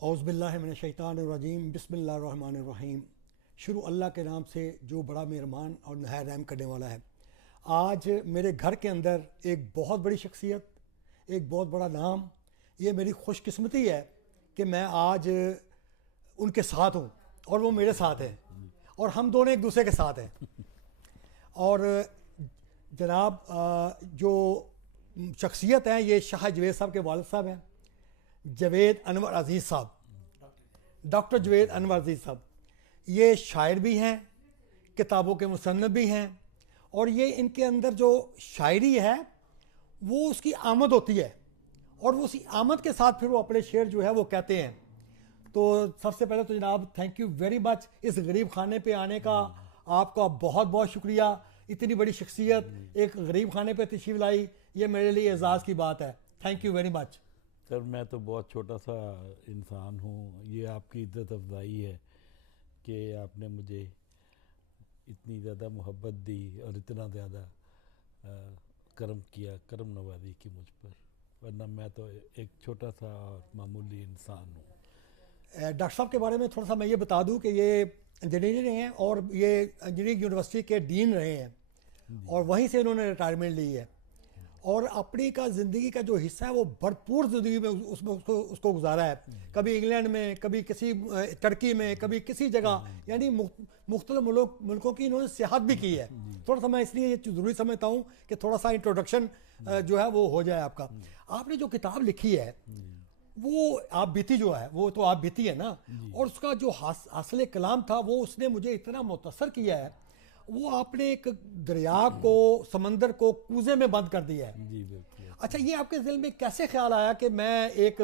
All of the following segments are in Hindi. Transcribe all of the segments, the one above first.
औज़ुबिल्लाहिमिनश्शैतानिर्रजीम बिस्मिल्लाहिर्रहमानिर्रहीम। शुरू अल्लाह के नाम से जो बड़ा मेहरबान और नहायत रहम करने वाला है। आज मेरे घर के अंदर एक बहुत बड़ी शख्सियत, एक बहुत बड़ा नाम, ये मेरी खुशकिस्मती है कि मैं आज उनके साथ हूँ और वो मेरे साथ हैं और हम दोनों एक दूसरे के साथ हैं। और जनाब जो शख्सियत हैं ये शाह जवेद साहब के वालिद साहब हैं, जवेद अनवर अज़ीज़ साहब, डॉक्टर जवेद अनवर अज़ीज़ साहब। ये शायर भी हैं, किताबों के मुसन्निफ़ भी हैं और ये इनके अंदर जो शायरी है वो उसकी आमद होती है और वो उसी आमद के साथ फिर वो अपने शेर जो है वो कहते हैं। तो सबसे पहले तो जनाब थैंक यू वेरी मच इस गरीब खाने पे आने का, आपका बहुत बहुत शुक्रिया। इतनी बड़ी शख्सियत एक गरीब खाने पे तशरीफ़ लाई, ये मेरे लिए एजाज़ की बात है। Thank you very much. Sir मैं तो बहुत छोटा सा इंसान हूँ, ये आपकी इज़्ज़त अफजाई है कि आपने मुझे इतनी ज़्यादा मोहब्बत दी और इतना ज़्यादा करम किया, करम नवाजी की मुझ पर, वरना मैं तो एक छोटा सा और मामूली इंसान हूँ। डॉक्टर साहब के बारे में थोड़ा सा मैं ये बता दूं कि ये इंजीनियर हैं और ये इंजीनियरिंग यूनिवर्सिटी के डीन रहे हैं और वहीं से इन्होंने रिटायरमेंट ली है और अपनी का ज़िंदगी का जो हिस्सा है वो भरपूर ज़िंदगी में उसमें उसको गुजारा है। कभी इंग्लैंड में, कभी किसी टर्की में, कभी किसी जगह, यानी मुख्तलिफ मुल्कों की इन्होंने सियाहत भी की है। थोड़ा सा मैं इसलिए ये ज़रूरी समझता हूँ कि थोड़ा सा इंट्रोडक्शन जो है वो हो जाए आपका। आपने जो किताब लिखी है वो आप बीती जो है वो तो आप बीती है ना, और उसका जो हासिल कलाम था वो उसने मुझे इतना मुतासर किया है। वो आपने एक दरिया को, समंदर को कूजे में बंद कर दिया है। जी बिल्कुल। अच्छा, ये आपके दिल में कैसे ख्याल आया कि मैं एक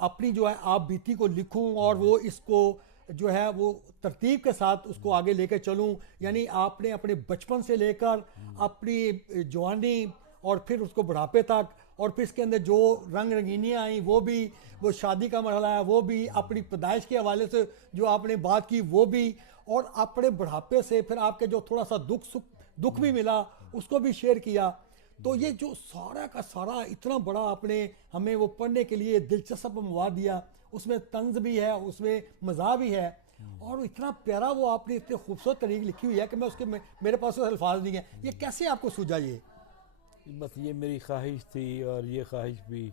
अपनी जो है आप बीती को लिखूं और वो इसको जो है वो तरतीब के साथ उसको आगे लेकर चलूं? यानी आपने अपने बचपन से लेकर अपनी जवानी और फिर उसको बुढ़ापे तक, और फिर इसके अंदर जो रंग रंगीनियाँ आई वो भी, वो शादी का मरहला है वो भी, अपनी पैदाइश के हवाले से जो आपने बात की वो भी, और अपने बुढ़ापे से फिर आपके जो थोड़ा सा दुख भी मिला उसको भी शेयर किया। तो ये जो सारा का सारा इतना बड़ा आपने हमें वो पढ़ने के लिए दिलचस्प मवाद दिया, उसमें तंज भी है, उसमें मज़ा भी है और इतना प्यारा वो आपने इतने खूबसूरत तरीके लिखी हुई है कि मैं उसके मेरे पास तो अल्फाज नहीं है। ये कैसे आपको सूझा ये? बस ये मेरी ख्वाहिश थी और ये ख्वाहिश भी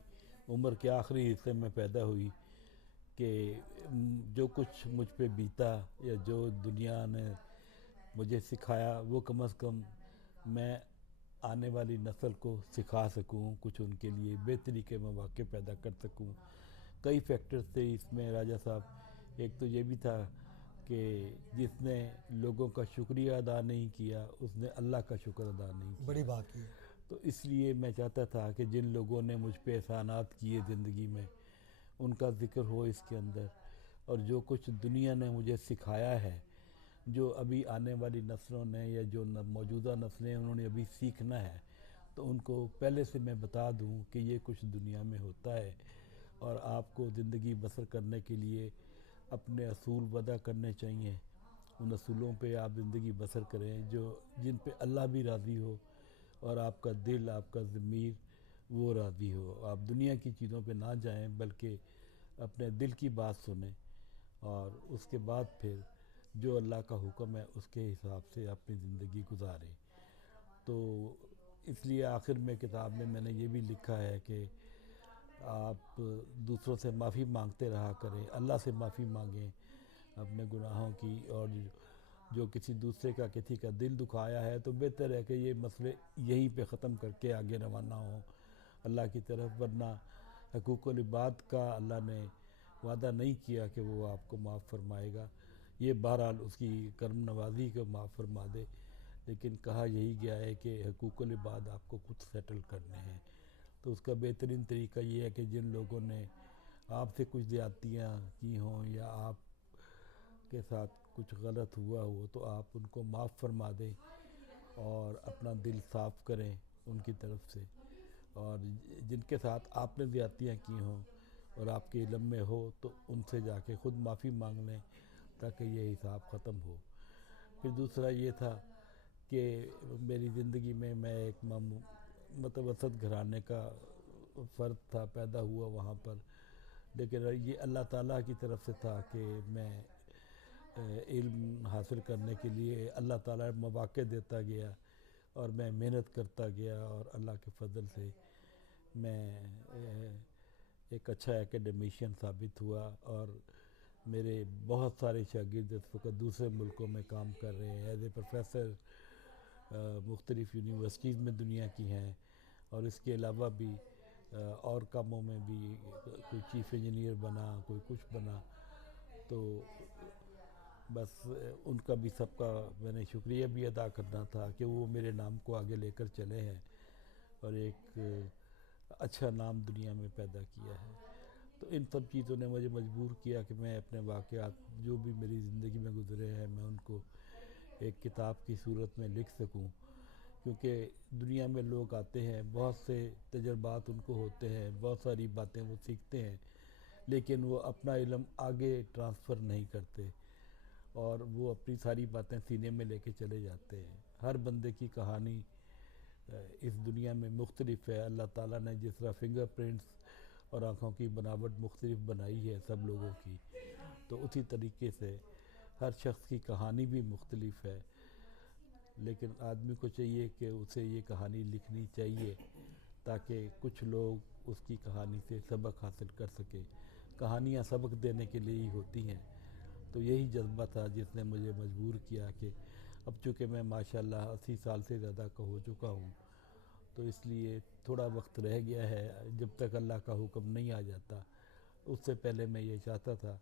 उम्र के आखिरी हिस्से में पैदा हुई कि जो कुछ मुझ पे बीता या जो दुनिया ने मुझे सिखाया वो कम अज़ कम मैं आने वाली नस्ल को सिखा सकूं, कुछ उनके लिए बेहतरी के मौके पैदा कर सकूं। कई फैक्टर्स थे इसमें राजा साहब। एक तो ये भी था कि जिसने लोगों का शुक्रिया अदा नहीं किया उसने अल्लाह का शुक्र अदा नहीं किया। बड़ी बात की। तो इसलिए मैं चाहता था कि जिन लोगों ने मुझ पे एहसानात किए ज़िंदगी में उनका ज़िक्र हो इसके अंदर, और जो कुछ दुनिया ने मुझे सिखाया है, जो अभी आने वाली नस्लों ने या जो मौजूदा नस्लें उन्होंने अभी सीखना है, तो उनको पहले से मैं बता दूं कि ये कुछ दुनिया में होता है और आपको ज़िंदगी बसर करने के लिए अपने असूल वदा करने चाहिए। उन असूलों पे आप ज़िंदगी बसर करें जो जिन पे अल्लाह भी राज़ी हो और आपका दिल, आपका ज़मीर वो राज़ी हो। आप दुनिया की चीज़ों पे ना जाएं बल्कि अपने दिल की बात सुने और उसके बाद फिर जो अल्लाह का हुक्म है उसके हिसाब से अपनी ज़िंदगी गुजारें। तो इसलिए आखिर में किताब में मैंने ये भी लिखा है कि आप दूसरों से माफ़ी मांगते रहा करें, अल्लाह से माफ़ी मांगें अपने गुनाहों की, और जो किसी दूसरे का, किसी का दिल दुखाया है तो बेहतर है कि ये मसले यहीं पे ख़त्म करके आगे रवाना हो अल्लाह की तरफ। वरना हकूक़ुल इबाद का अल्लाह ने वादा नहीं किया कि वो आपको माफ़ फरमाएगा। ये बहरहाल उसकी करम नवाजी को माफ़ फरमा दे, लेकिन कहा यही गया है कि हकूक़ुल इबाद आपको खुद सेटल करने हैं। तो उसका बेहतरीन तरीका ये है कि जिन लोगों ने आपसे कुछ ज़्यादतियाँ की हों या आप के साथ कुछ गलत हुआ हो तो आप उनको माफ़ फरमा दें और अपना दिल साफ़ करें उनकी तरफ से, और जिनके साथ आपने ज़्यादतियाँ की हों और आपके इल्म में हो तो उनसे जाके ख़ुद माफ़ी मांग लें ताकि ये हिसाब ख़त्म हो। फिर दूसरा ये था कि मेरी ज़िंदगी में मैं एक मतवसत घराने का फ़र्द था, पैदा हुआ वहाँ पर लेकिन ये अल्लाह ताला की तरफ से था कि मैं इल्म हासिल करने के लिए अल्लाह ताला मौक़े देता गया और मैं मेहनत करता गया और अल्लाह के फजल से मैं एक अच्छा एकेडमिशियन साबित हुआ और मेरे बहुत सारे शागिर्द इस वक्त दूसरे मुल्कों में काम कर रहे हैं एज ए प्रोफेसर, मुख्तलिफ़ यूनिवर्सिटीज़ में दुनिया की हैं और इसके अलावा भी और कामों में भी कोई चीफ़ इंजीनियर बना, कोई कुछ बना। तो बस उनका भी सबका मैंने शुक्रिया भी अदा करना था कि वो मेरे नाम को आगे लेकर चले हैं और एक अच्छा नाम दुनिया में पैदा किया है। तो इन सब चीज़ों ने मुझे मजबूर किया कि मैं अपने वाक़यात जो भी मेरी ज़िंदगी में गुज़रे हैं मैं उनको एक किताब की सूरत में लिख सकूं, क्योंकि दुनिया में लोग आते हैं, बहुत से तजर्बात उनको होते हैं, बहुत सारी बातें वो सीखते हैं, लेकिन वो अपना इल्म आगे ट्रांसफ़र नहीं करते और वो अपनी सारी बातें सीने में लेके चले जाते हैं। हर बंदे की कहानी इस दुनिया में मुख्तलिफ है। अल्लाह ताला ने जिस तरह फिंगरप्रिंट्स और आँखों की बनावट मुख्तलिफ बनाई है सब लोगों की, तो उसी तरीके से हर शख्स की कहानी भी मुख्तलिफ है। लेकिन आदमी को चाहिए कि उसे ये कहानी लिखनी चाहिए ताकि कुछ लोग उसकी कहानी से सबक हासिल कर सकें। कहानियाँ सबक देने के लिए ही होती हैं। तो यही जज्बा था जिसने मुझे मजबूर किया कि अब चूँकि मैं माशाल्लाह 80 साल से ज़्यादा का हो चुका हूँ, तो इसलिए थोड़ा वक्त रह गया है। जब तक अल्लाह का हुक्म नहीं आ जाता उससे पहले मैं ये चाहता था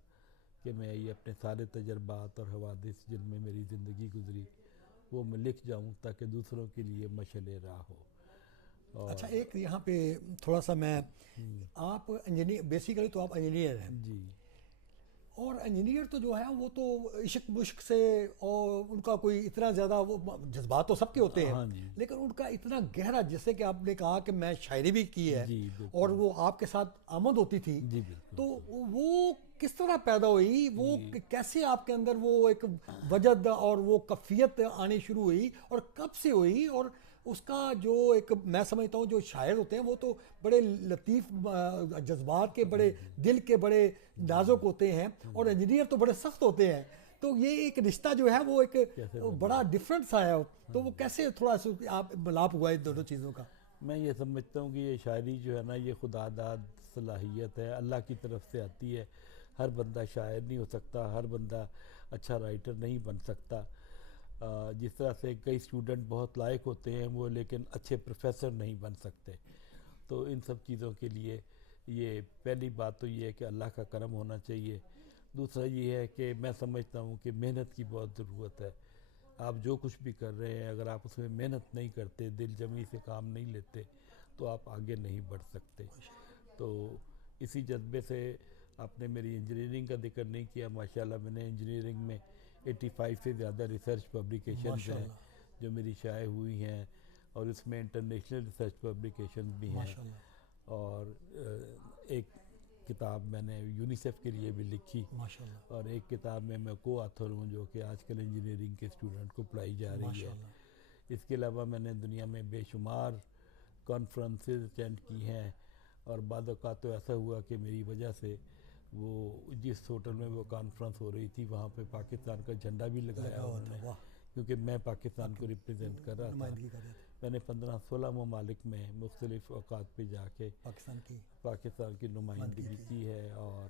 कि मैं ये अपने सारे तजर्बात और हवादिस जिनमें मेरी ज़िंदगी गुजरी वो मैं लिख जाऊं ताकि दूसरों के लिए मशअले राह हो। अच्छा, और एक यहाँ पे थोड़ा सा मैं, आप इंजीनियर, बेसिकली तो आप इंजीनियर हैं, जी और इंजीनियर तो जो है वो तो इश्क मुश्क से, और उनका कोई इतना ज़्यादा वो जज्बात तो सबके होते हैं, हाँ जी लेकिन उनका इतना गहरा, जैसे कि आपने कहा कि मैं शायरी भी की है जी और बिल्कुल वो आपके साथ आमद होती थी, जी बिल्कुल तो वो किस तरह पैदा हुई, वो कैसे आपके अंदर वो एक वजद और वो कफ़ियत आनी शुरू हुई और कब से हुई? और उसका जो एक, मैं समझता हूँ जो शायर होते हैं वो तो बड़े लतीफ़ जज्बात के, बड़े दिल के, बड़े नाजुक होते हैं, और इंजीनियर तो बड़े सख्त होते हैं। तो ये एक रिश्ता जो है वो एक कैसे बड़ा डिफरेंट सा है। तो वो कैसे थोड़ा सा आप मिलाप हुआ इन दोनों चीज़ों का? मैं ये समझता हूँ कि ये शायरी जो है ना ये खुदादाद सलाहियत है, अल्लाह की तरफ से आती है। हर बंदा शायर नहीं हो सकता, हर बंदा अच्छा राइटर नहीं बन सकता। जिस तरह से कई स्टूडेंट बहुत लायक होते हैं वो, लेकिन अच्छे प्रोफेसर नहीं बन सकते। तो इन सब चीज़ों के लिए ये पहली बात तो ये है कि अल्लाह का करम होना चाहिए। दूसरा ये है कि मैं समझता हूँ कि मेहनत की बहुत ज़रूरत है। आप जो कुछ भी कर रहे हैं अगर आप उसमें मेहनत नहीं करते, दिल जमी से काम नहीं लेते, तो आप आगे नहीं बढ़ सकते। तो इसी जज्बे से आपने मेरी इंजीनियरिंग का जिक्र नहीं किया। माशाल्लाह मैंने इंजीनियरिंग में 85 से ज़्यादा रिसर्च पब्लिकेशंस हैं जो मेरी शाये हुई हैं, और इसमें इंटरनेशनल रिसर्च पब्लिकेशंस भी हैं। माशाल्लाह, और एक किताब मैंने यूनिसेफ के लिए भी लिखी, माशाल्लाह, और एक किताब में मैं को ऑथर हूँ जो कि आजकल इंजीनियरिंग के स्टूडेंट को पढ़ाई जा रही है। माशाल्लाह। इसके अलावा मैंने दुनिया में बेशुमार कॉन्फ्रेंसेस अटेंड की हैं, और बाद औक़ात तो ऐसा हुआ कि मेरी वजह से वो जिस होटल में वो कॉन्फ्रेंस हो रही थी वहाँ पे पाकिस्तान का झंडा भी लगाया लगा हुआ था, उन्होंने, वाह, क्योंकि मैं पाकिस्तान को रिप्रेजेंट कर रहा था। नुमाइंदगी कर रहे थे मैंने 15-16 ममालिक में मुख्तलिफ़ औक़ात पे जाके पाकिस्तान की नुमाइंदगी की है, और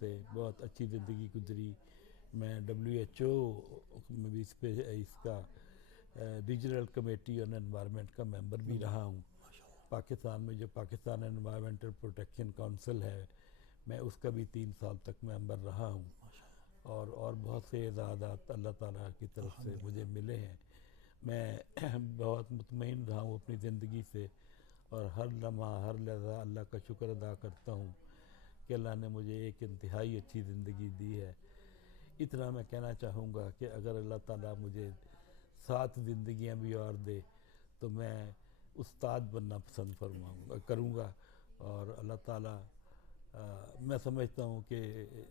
से बहुत अच्छी ज़िंदगी गुजरी। मैं WHO में भी इसका रीजनल कमेटी ऑन एनवायरनमेंट का मेंबर भी रहा हूँ। पाकिस्तान में जो पाकिस्तान एनवायरमेंटल प्रोटेक्शन काउंसिल है, मैं उसका भी 3 साल तक मेंबर रहा हूँ, और बहुत से एजाज़ात अल्लाह ताला की तरफ से मुझे मिले हैं। मैं बहुत मुतमईन रहा हूँ अपनी ज़िंदगी से, और हर लम्हा हर लहज़ा अल्लाह का शुक्र अदा करता हूँ कि अल्लाह ने मुझे एक इंतहाई अच्छी ज़िंदगी दी है। इतना मैं कहना चाहूँगा कि अगर अल्लाह ताला मुझे 7 ज़िंदगियाँ भी और दे तो मैं उस्ताद बनना पसंद करूँगा। और अल्लाह ताला मैं समझता हूँ कि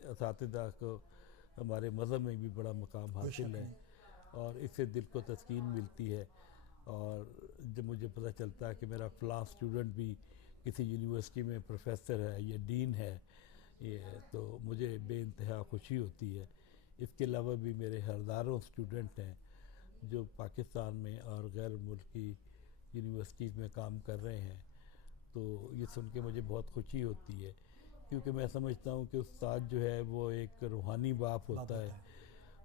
असातिज़ा को हमारे मज़हब में भी बड़ा मकाम हासिल है, और इससे दिल को तस्कीन मिलती है। और जब मुझे पता चलता है कि मेरा फ़लाँ स्टूडेंट भी किसी यूनिवर्सिटी में प्रोफेसर है या डीन है, ये तो मुझे बेइंतहा खुशी होती है। इसके अलावा भी मेरे हज़ारों स्टूडेंट हैं जो पाकिस्तान में और गैर मुल्की यूनिवर्सिटीज़ में काम कर रहे हैं, तो ये सुन के मुझे बहुत खुशी होती है, क्योंकि मैं समझता हूँ कि उस्ताद जो है वो एक रूहानी बाप होता है,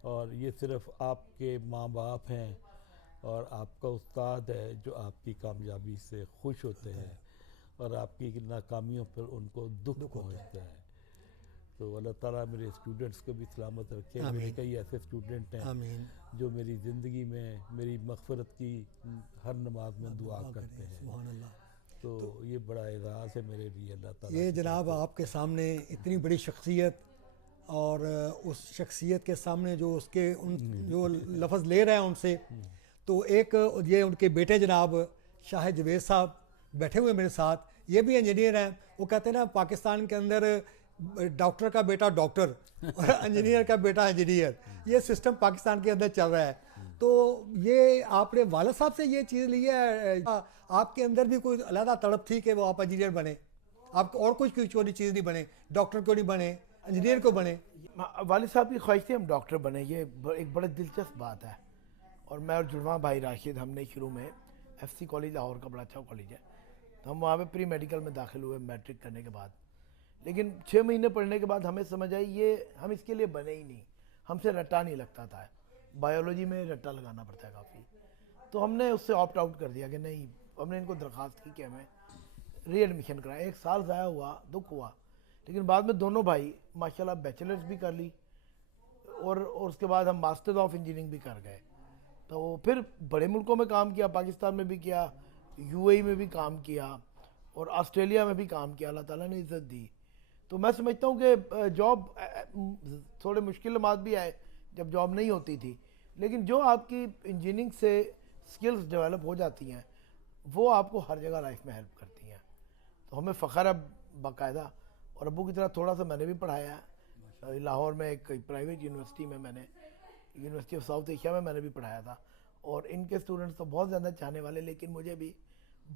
और ये सिर्फ आपके माँ बाप हैं और आपका उस्ताद है जो आपकी कामयाबी से खुश होते हैं और आपकी नाकामियों पर उनको दुख पहुँचता है। तो अल्लाह ताला मेरे स्टूडेंट्स को भी सलामत रखे। मेरे कई ऐसे स्टूडेंट हैं जो मेरी ज़िंदगी में मेरी मग़फ़रत की हर नमाज में दुआ करते हैं, तो ये बड़ा एज़ाज़ है मेरे लिए अल्लाह ताला। ये जनाब आपके सामने इतनी बड़ी शख्सियत, और उस शख्सियत के सामने जो उसके उन जो लफ्ज़ ले रहे हैं उनसे, तो एक ये उनके बेटे जनाब शाहिद जवेद साहब बैठे हुए मेरे साथ, ये भी इंजीनियर हैं। वो कहते हैं ना, पाकिस्तान के अंदर डॉक्टर का बेटा डॉक्टर और इंजीनियर का बेटा इंजीनियर, ये सिस्टम पाकिस्तान के अंदर चल रहा है। तो ये आपने वालिद साहब से ये चीज़ ली है, आपके अंदर भी कोई अलग तड़प थी कि वो आप इंजीनियर बने, आप और कुछ कोई चीज़ नहीं बने, डॉक्टर क्यों नहीं बने, इंजीनियर को बने? वालिद साहब की ख्वाहिश थी हम डॉक्टर बने, ये एक बड़ी दिलचस्प बात है। और मैं और जुड़वा भाई राशिद, हमने शुरू में FC कॉलेज लाहौर का बड़ा अच्छा कॉलेज है, तो हम वहाँ पे प्री मेडिकल में दाखिल हुए मैट्रिक करने के बाद। लेकिन 6 महीने पढ़ने के बाद हमें समझ आई ये हम इसके लिए बने ही नहीं, हमसे रट्टा नहीं लगता था। बायोलॉजी में रट्टा लगाना पड़ता है काफ़ी, तो हमने उससे ऑप्ट आउट कर दिया कि नहीं। हमने इनको दरख्वास्त की कि हमें री-एडमिशन कराएं। 1 साल ज़ाया हुआ, दुख हुआ, लेकिन बाद में दोनों भाई माशाल्लाह बैचलर्स भी कर ली, और उसके बाद हम मास्टर्स ऑफ इंजीनियरिंग भी कर गए। तो फिर बड़े मुल्कों में काम किया, पाकिस्तान में भी किया, UAE में भी काम किया, और ऑस्ट्रेलिया में भी काम किया। अल्लाह ताला ने इज़्ज़त दी। तो मैं समझता हूँ कि जॉब, थोड़े मुश्किल लम्हात भी आए जब जॉब नहीं होती थी, लेकिन जो आपकी इंजीनियरिंग से स्किल्स डेवलप हो जाती हैं वो आपको हर जगह लाइफ में हेल्प करती हैं। तो हमें फ़ख्र है बाकायदा, और अबू की तरह थोड़ा सा मैंने भी पढ़ाया है। लाहौर में एक प्राइवेट यूनिवर्सिटी में, मैंने यूनिवर्सिटी ऑफ साउथ एशिया में मैंने भी पढ़ाया था, और इनके स्टूडेंट्स तो बहुत ज़्यादा चाहने वाले, लेकिन मुझे भी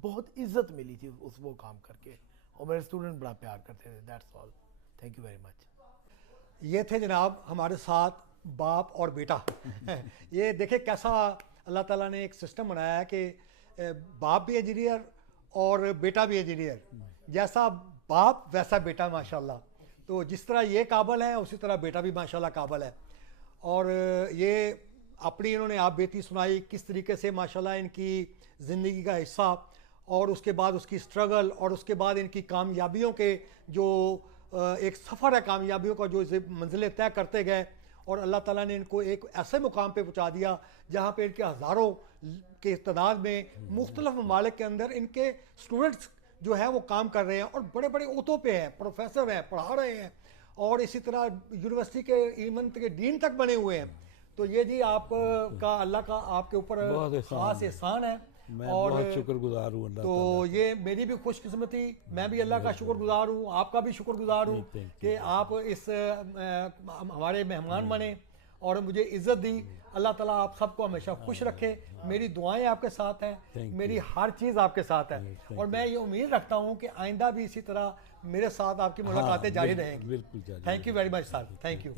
बहुत इज़्ज़त मिली थी उस वो काम करके, और मेरे स्टूडेंट बड़ा प्यार करते थे। That's all, thank you very much. ये थे जनाब हमारे साथ बाप और बेटा। ये देखे कैसा अल्लाह ताला ने एक सिस्टम बनाया है कि बाप भी इंजीनियर और बेटा भी इंजीनियर, जैसा बाप वैसा बेटा माशाल्लाह। तो जिस तरह ये काबिल है उसी तरह बेटा भी माशाल्लाह काबिल है। और ये अपनी इन्होंने आप बेटी सुनाई किस तरीके से माशाल्लाह इनकी ज़िंदगी का हिस्सा, और उसके बाद उसकी स्ट्रगल, और उसके बाद इनकी कामयाबियों के जो एक सफ़र है, कामयाबियों का जो मंजिलें तय करते गए, और अल्लाह ताला ने इनको एक ऐसे मुकाम पे पहुंचा दिया जहाँ पे इनके हज़ारों के तादाद में मुख्तलिफ ममालिक के अंदर इनके स्टूडेंट्स जो है वो काम कर रहे हैं, और बड़े बड़े ओहदों पे हैं, प्रोफेसर हैं, पढ़ा रहे हैं, और इसी तरह यूनिवर्सिटी के इवन के डीन तक बने हुए हैं। तो ये जी आपका अल्लाह का आपके ऊपर खास एहसान है, मैं और बहुत शुक्रगुजार हूँ अल्लाह तो ये मेरी भी खुशकिस्मती, मैं भी अल्लाह का शुक्रगुजार हूँ, आपका भी शुक्रगुजार हूँ कि आप इस हमारे मेहमान बने और मुझे इज़्ज़त दी। अल्लाह ताला आप सबको हमेशा खुश रखे। मेरी दुआएं आपके साथ हैं, मेरी हर चीज़ आपके साथ है, और मैं ये उम्मीद रखता हूँ कि आइंदा भी इसी तरह मेरे साथ आपकी मुलाकातें जारी रहेंगी। बिल्कुल जारी। Thank you very much sir, thank you.